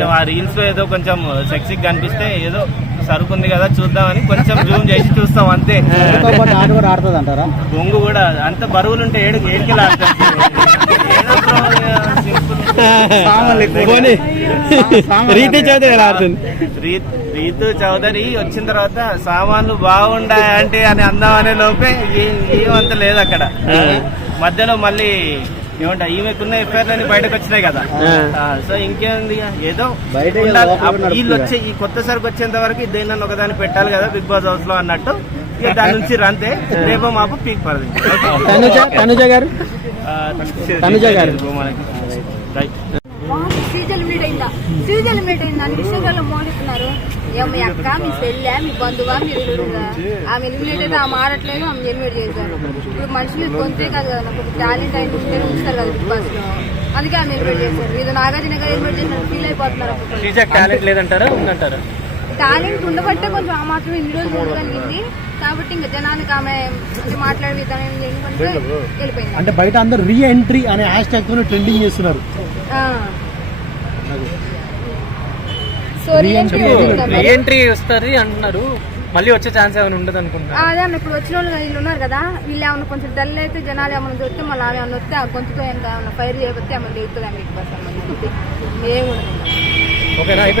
కొంచెం ఆ రీల్స్లో ఏదో కొంచెం సెక్సీగా కనిపిస్తే ఏదో సరుకుంది కదా చూద్దామని కొంచెం జూమ్ చేసి చూస్తాం అంతే. బొంగు కూడా అంత బరువులు ఉంటే ఏడు ఏడుకి. రీతి చౌదరి ఎలా ఆడుతుంది? రీతు చౌదరి వచ్చిన తర్వాత సామాన్లు అని అందాం అనే లోపే ఏ- ఏమంత లేదు అక్కడ. మధ్యలో మళ్ళీ ఏమంటా ఈమెకున్న ఎఫ్ఐఆర్లని బయటకు వచ్చినాయి కదా సో ఇంకేంది ఇక? ఏదో వీళ్ళు వచ్చే ఈ కొత్త సరుకు వచ్చేంత వరకు దేన్ని ఒకదాన్ని పెట్టాలి కదా బిగ్ బాస్ హౌస్లో అన్నట్టు ఇక దాని నుంచి రంతే రేపో మాపు పీక్ పడదు తనుజ తనుజ గారు తనుజ గారు. మనకి. రైట్. శ్రీజ లిమిట్ అయిందా? శ్రీజ లిమిట్ అయిందా? అని ఇన్స్టాగ్రామ్ మోగిస్తున్నారు మీ అక్క మీ చెల్లె మీ బంధువా మీరు? ఆమె ఎలిమినేట్ అయితే ఆమె ఆడట్లేదు ఆమె ఎలిమినేట్ చేశారు? ఇప్పుడు మనుషులు కొంతే కాదు కదా నాకు ఒక టాలెంట్ అయిన ఉంటే ఉంచుతారు కదా బిగ్ బాస్లో. అందుకే ఆమె ఎలిమినేట్ చేశారు? ఇది నాగార్జున గారు ఎలిమినేట్ చేసిన ఫీల్ అయిపోతున్నారు టాలెంట్ లేదంటారా? ఉందంటారా? టాలెంట్ ఉండబట్టే కొంచెం ఆ మాత్రం ఇన్ని రోజులు ఉండగలిగింది. కాబట్టి ఇంకా జనానికి ఆమె మాట్లాడే విధానం వెళ్ళిపోయింది. అంటే బయట అందరు రీ ఎంట్రీ అనే హ్యాష్ ట్యాగ్తో ట్రెండింగ్ చేస్తున్నారు రీఎంట్రీ వస్తుంది. అంటున్నారు. మళ్ళీ వచ్చే ఛాన్స్ ఏమైనా ఉండదు అనుకుంటా అదే అన్న ఇప్పుడు వచ్చిన వాళ్ళు వీళ్ళు ఉన్నారు కదా వీళ్ళు ఏమన్నా కొంచెం డల్ అయితే జనాలు ఏమన్నా చూస్తే మళ్ళీ ఆమె ఏమన్నా వస్తే ఆ గొంతుతో ఏమన్నా ఫైర్ చేయకపోతే ఆమె లేపుతుంది ఆమె బిగ్ బాస్ ఏముండదు ఓకేనా అయిపోయింది.